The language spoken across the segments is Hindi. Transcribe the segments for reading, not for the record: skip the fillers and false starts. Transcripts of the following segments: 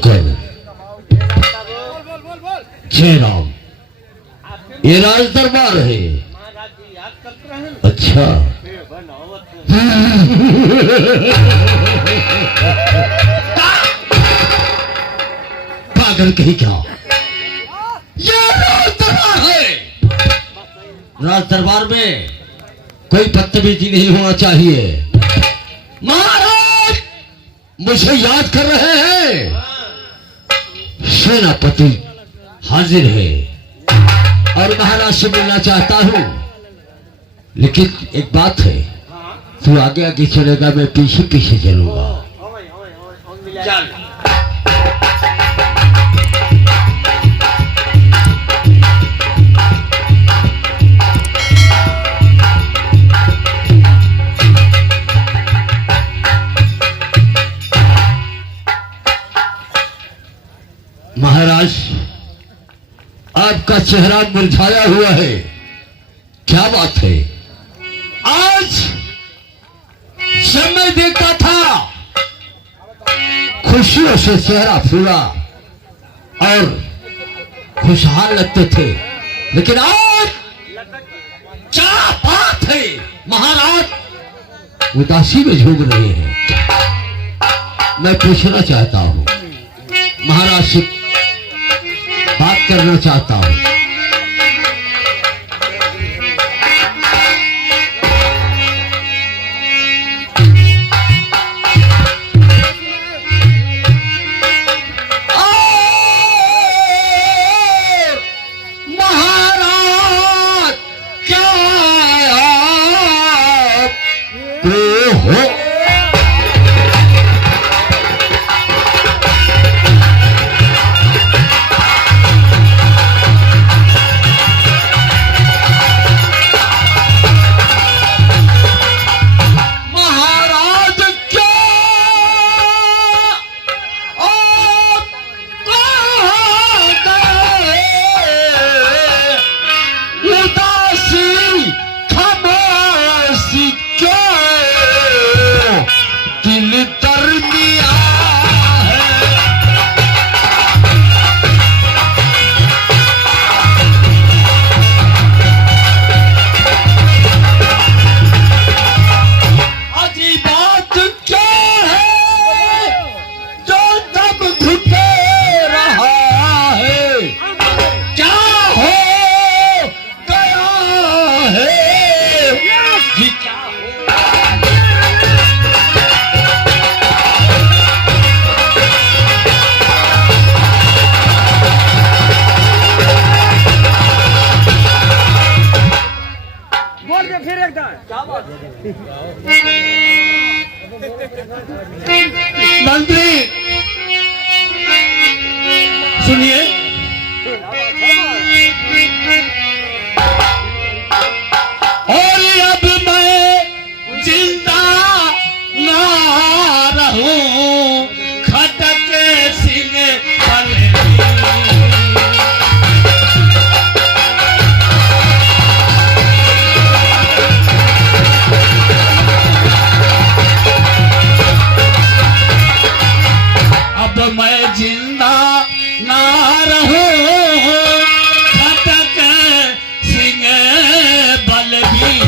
नौकर। जय राम। ये राज दरबार है। अच्छा पागल कहीं क्या, ये राज दरबार है। राज दरबार में कोई बदतमीजी नहीं होना चाहिए। महाराज मुझे याद कर रहे हैं? सेनापति हाजिर है और महाराज से मिलना चाहता हूं, लेकिन एक बात है, तू आगे आगे चलेगा, मैं पीछे पीछे चलूंगा। महाराज आपका चेहरा मुरझाया हुआ है, क्या बात है? आज जब मैं देखता था खुशियों से चेहरा फूला और खुशहाल लगते थे, लेकिन आज क्या बात है? महाराज उदासी में झूम रहे हैं। मैं पूछना चाहता हूं, महाराज से बात करना चाहता हूं। महाराज क्या हो? मंत्री सुनिए, और अब मैं जिंदा ना रहूं, खटक सिंह मैं जिंदा ना रहूं, खटक सिंह बलबीर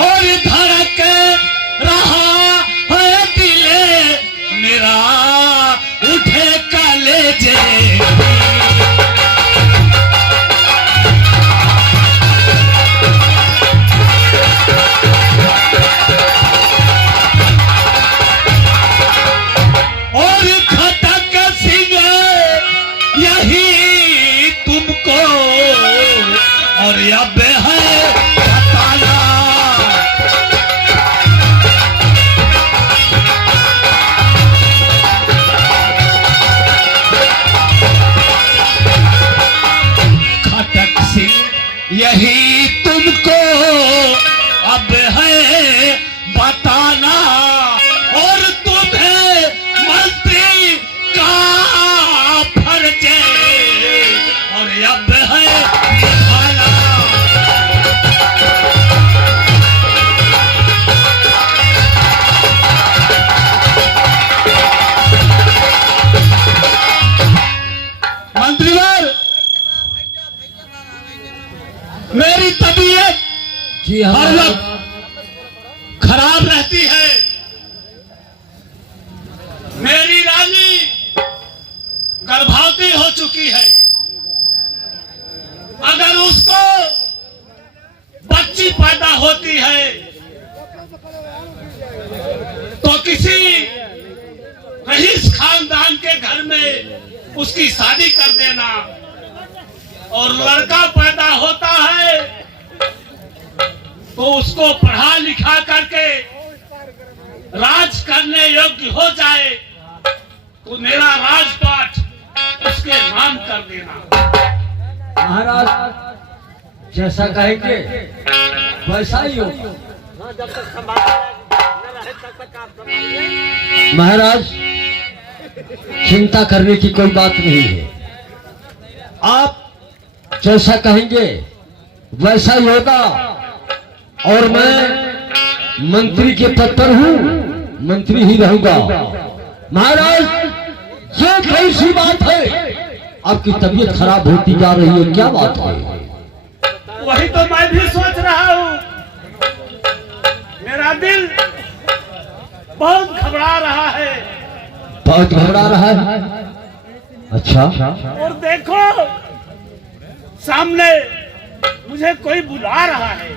और धड़क रहा है दिले मेरा, उठे कलेजे। अब है बताना, खटक सिंह यही तुमको अब है बताना, और तुम्हें मंत्री का फर्ज और अब है मेरी तबीयत जी हर हाँ वक्त खराब रहती है। मेरी रानी गर्भवती हो चुकी है। अगर उसको बच्ची पैदा होती है तो किसी रईस खानदान के घर में उसकी शादी कर देना, और लड़का पैदा होता है तो उसको पढ़ा लिखा करके राज करने योग्य हो जाए तो मेरा राजपाट उसके नाम कर देना। महाराज जैसा कहेंगे वैसा ही हो। महाराज चिंता करने की कोई बात नहीं है, आप जैसा कहेंगे वैसा ही होगा। और मैं मंत्री के पद पर हूँ, मंत्री ही रहूंगा। महाराज ये कैसी बात है, आपकी तबीयत खराब होती जा रही है, क्या बात है? वही तो मैं भी सोच रहा हूँ। मेरा दिल बहुत घबरा रहा है। बहुत घबरा रहा है? अच्छा। और देखो सामने मुझे कोई बुला रहा है।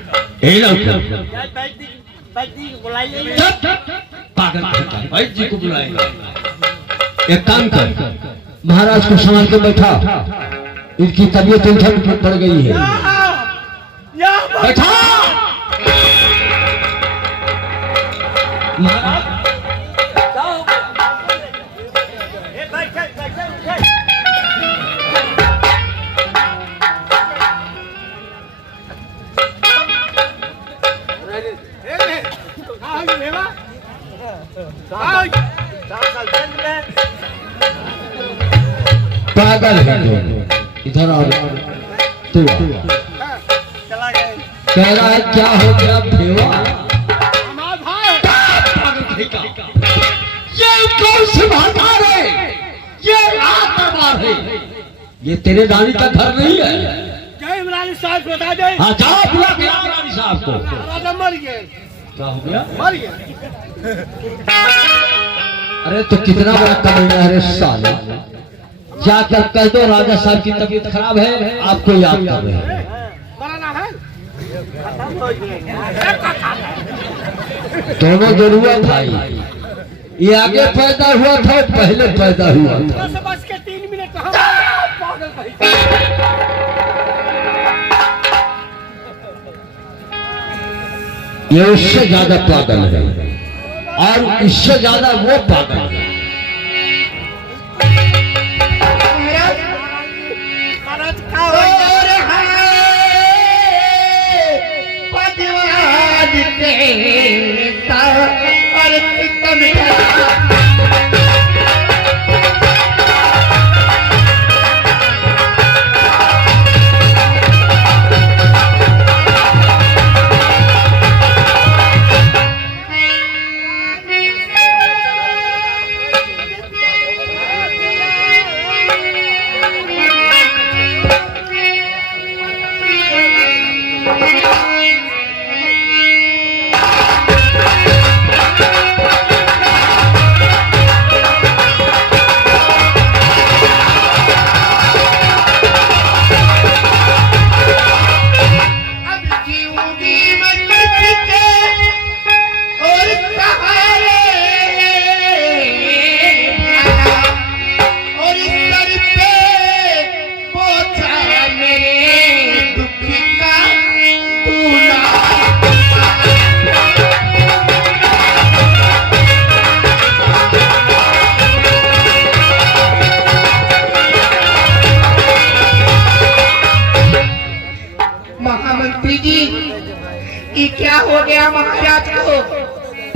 पागल वैद्य जी को बुलाएगा। एक काम कर, महाराज को संभाल के बैठा, इनकी तबीयत उलझन पड़ गई है। बैठा महाराज। पागल है दोनों, इधर आओ। तू चला गया। कह रहा है क्या हो गया भेवा? ये कौन सी भाषा है? ये रात दरबार है, ये तेरे रानी का घर नहीं है। जय इमरानी साहब बता दे। हाँ जाओ बुला के आओ रानी साहब को। राजा मर गए। क्या हो गया? मर गया। अरे तो कितना बड़ा कमीना है रे साले। जाकर कह दो राजा साहब की तबीयत खराब है, आपको याद कर रहे हैं। दोनों जरूरत भाई, ये आगे पैदा हुआ था पहले पैदा हुआ था। बस के 3 मिनट ये उससे ज्यादा पागल है और इससे ज्यादा वो पागल है। महामंत्री जी, ये क्या हो गया महाराज को?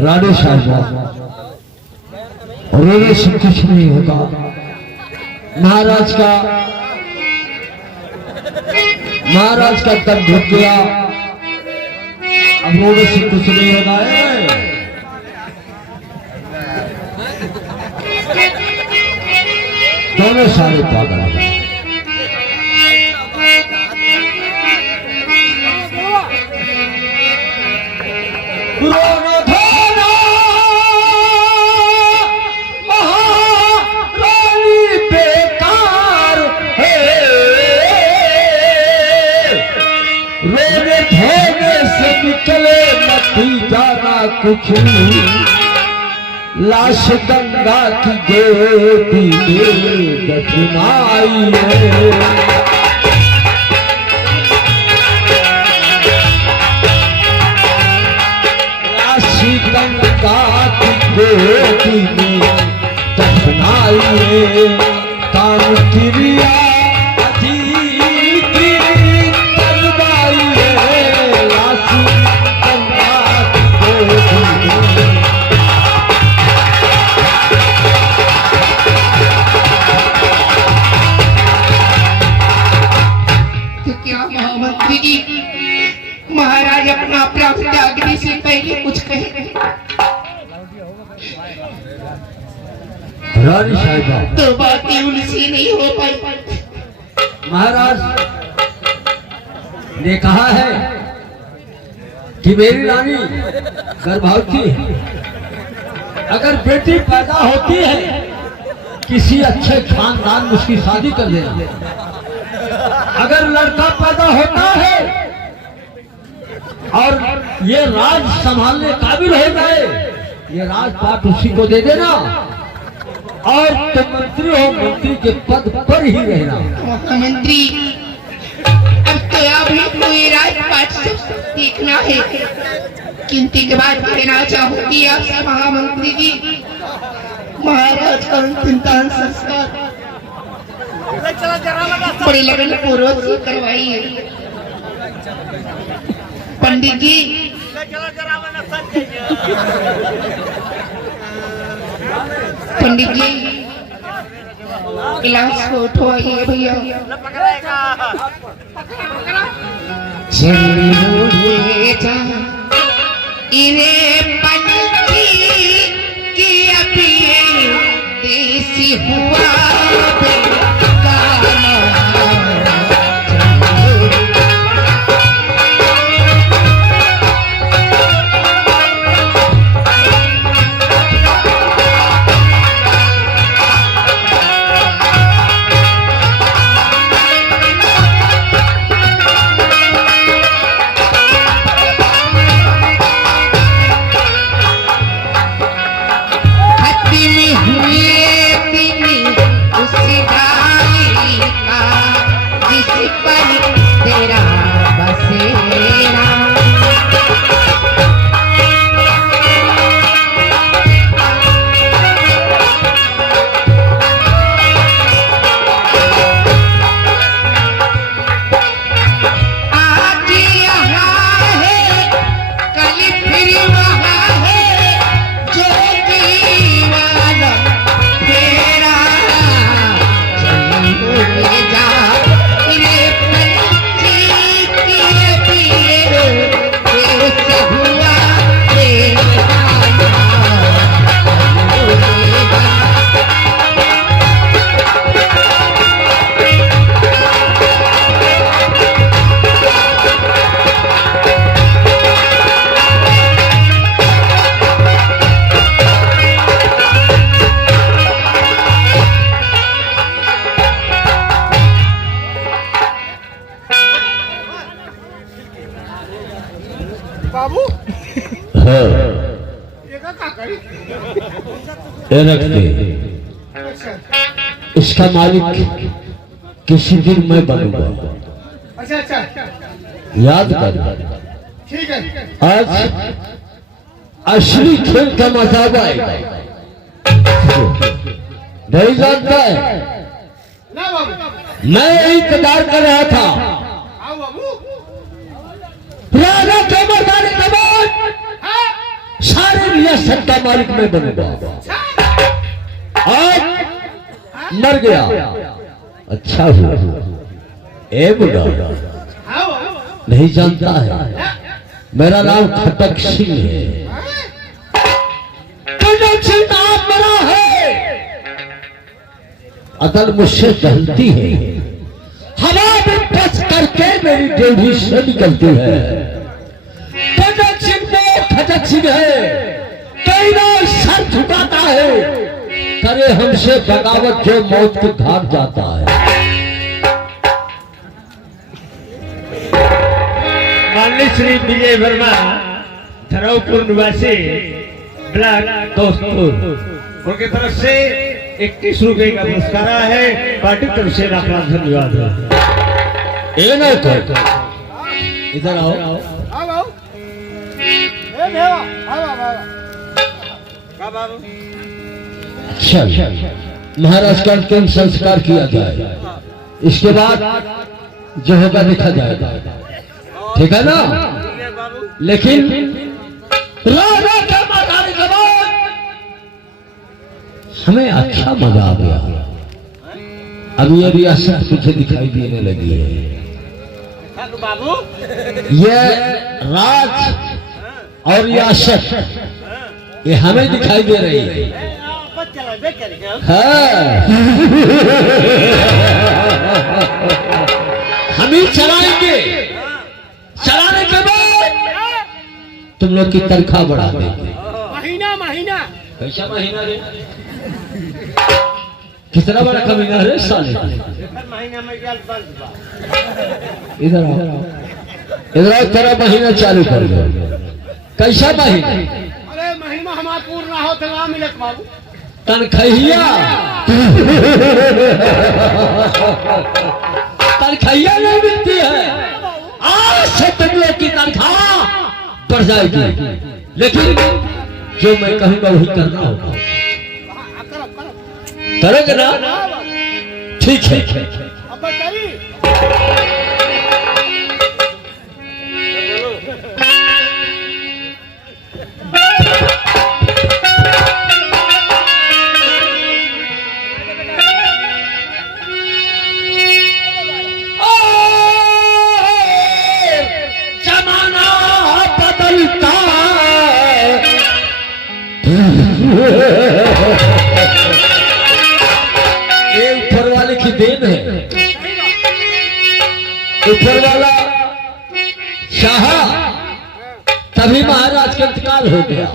रानी साहब रोने से कुछ नहीं होगा। महाराज का दम घुट गया, अब रोने से कुछ नहीं होगा। दोनों सारे पागल हैं। रोना धोना महारानी बेकार है, रोने धोने से निकले नतीजा ना कुछ, लाश गंगा की गोदी में दफनाई है। गंगा की गोदी में दफनाई है, काम क्रिया अधीकी करवाई है, लाश गंगा की गोदी में। तो क्या महामंत्री जी, महाराज अपना प्राण त्यागने से पहले कुछ कहे? रानी साहिबा, तो बातें उनसे नहीं हो पाई। महाराज ने कहा है कि मेरी रानी गर्भवती है, अगर बेटी पैदा होती है किसी अच्छे खानदान में उसकी शादी कर देना, अगर लड़का पैदा होता है और ये राज संभालने काबिल हो जाए, ये राजपाट उसी को दे देना, और तुम मंत्री हो, मंत्री के पद पर ही रहना। महामंत्री, अब तो अभी कोई राजपाट देखना है, किंतु के बाद कहना चाहूंगी आपसे महामंत्री जी, महाराज का अंतिम संस्कार बड़ी लगन पूर्वक से करवाइए। पंडित जी, पंडित जी गिलास को उठवाइए भैया। चलिए जा इन्हें पंछी की अभी देसी हुआ बाबू हाँ, ये का करी? ये रख दे। इसका मालिक किसी दिन मैं बनूंगा, अच्छा अच्छा, याद कर। ठीक है। आज असली खेल का मजा आएगा, नहीं जानता है? ना बाबू, मैं इंतजार कर रहा था, आओ बाबू। राजा के मरने के बाद सारे रियासत का मालिक मैं बनूंगा। आज मर गया, अच्छा हुआ। ए बुढ़ा, आओ नहीं जानता है, मेरा नाम खटक सिंह है। खटक सिंह नाम मेरा है, अदल मुझसे जलती है, हवा में टच करके मेरी डेढ़ी से निकलती है। खटक सिंह को भगत सिंह है, कई सर झुकाता है, करे हमसे बगावत जो मौत के घाट जाता है। माननीय श्री विजय वर्मा, धरौपुर निवासी, ब्लॉक दोस्तपुर, उनकी तरफ से 21 रुपए का पुरस्कार है। पार्टी तरफ से लाख लाख धन्यवाद। ये नहीं कर, इधर आओ। चल, महाराज का अंतिम संस्कार किया जाए, इसके बाद जो होगा देखा जाएगा, ठीक है ना? लेकिन राजा के मरने के बाद हमें अच्छा मजा आ गया। अब ये रियासत मुझे दिखाई देने लगी है, ये राज और रियासत ये हमें दिखाई दे रही है। हम ही चलाएंगे, चलाने के बाद तुम लोग की तनख्वाह बढ़ा देंगे। महीना कैसा महीना रे? कितना बड़ा कमीना है साले? इधर आओ, इधर आओ, तेरा महीना चालू कर दो। कैसा महीना? अरे महीना हमारा पूर्ण हो तो ना मिले बाबू। तनखैया तनखैया नहीं मिलती है। आज से तुम लोग की तनख्वाह बढ़ जाएगी, लेकिन जो मैं कहूंगा वही करना होगा। करोगे ना? ठीक है। अब बताइए। जमाना बदलता ये ऊपर वाले की देन है। ऊपर वाला चाहा तभी महाराज का इंतकाल हो गया,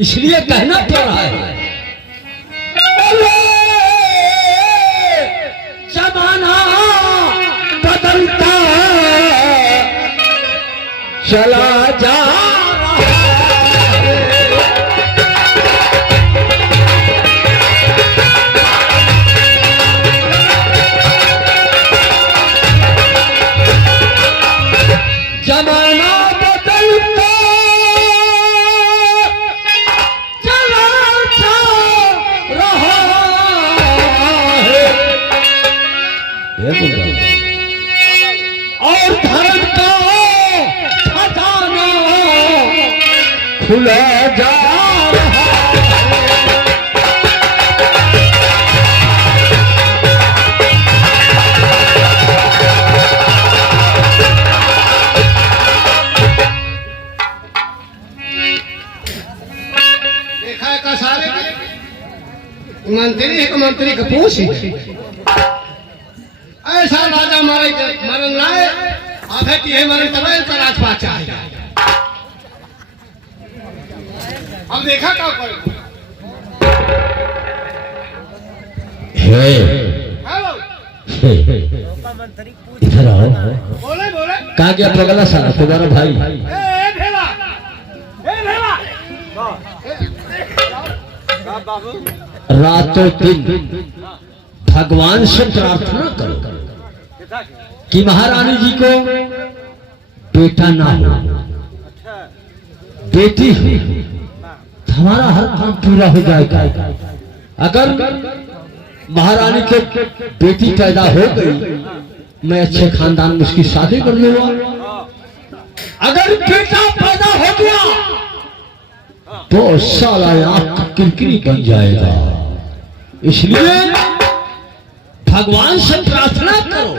इसलिए कहना पड़ रहा है। जमाना बदलता चला जा रहा है। जमाना बदलता चला जा रहा है। और धर्म का खजाना खुला जा रहा है। देखा है का सारे मंत्री एक मंत्री का पूछ ऐसा राजा मारे मरन लाए आप है कि मरे तब इनका राजपाट चाहे। अब देखा क्या करे इधर आओ। बोले बोले कहा गया पगला साला तुम्हारा भाई? ए भेवा बाबू रातों दिन भगवान से प्रार्थना करो कि महारानी जी को बेटा ना हो, बेटी हो, हमारा हर काम पूरा हो जाएगा। अगर महारानी को बेटी पैदा हो गई, मैं अच्छे खानदान में उसकी शादी कर लूंगा। अगर बेटा पैदा हो गया तो साला आंख किरकिरी बन जाएगा। इसलिए भगवान से प्रार्थना करो।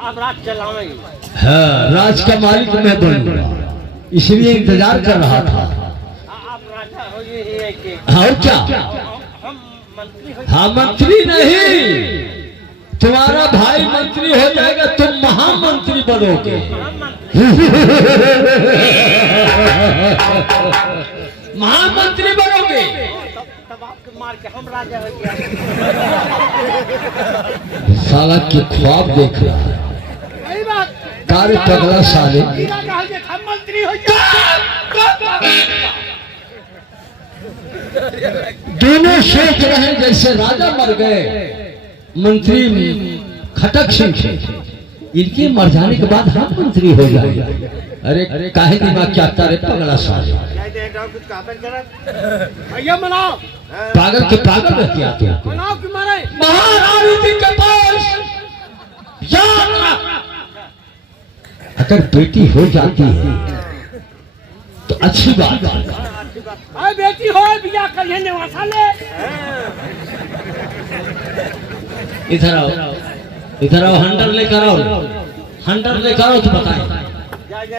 आप रात चलाएंगे। हाँ, राज का मालिक मैं बनूंगा, इसलिए इंतजार कर रहा था। आप राजा हो ये हाँ, और क्या? हम मंत्री हो। हाँ, मंत्री नहीं, तुम्हारा भाई मंत्री हो जाएगा, तुम महामंत्री बनोगे। महामंत्री बनोगे। साला के ख्वाब देख रहा है। कार्य पगला साले। दोनों सोच रहे हैं जैसे राजा मर गए, मंत्री खटक सिंह थे, इनके मर जाने के बाद हम मंत्री हो जाएंगे। अरे काहे दिमाग क्या आता रे पगला साले। पागल के पागल रहते आते हैं। महारानी के पास अगर बेटी हो जाती है तो अच्छी बात है। बेटी हो बिया करिए वाले। इधर आओ, इधर आओ, हंटर लेकर आओ, हंटर लेकर आओ तो बताए।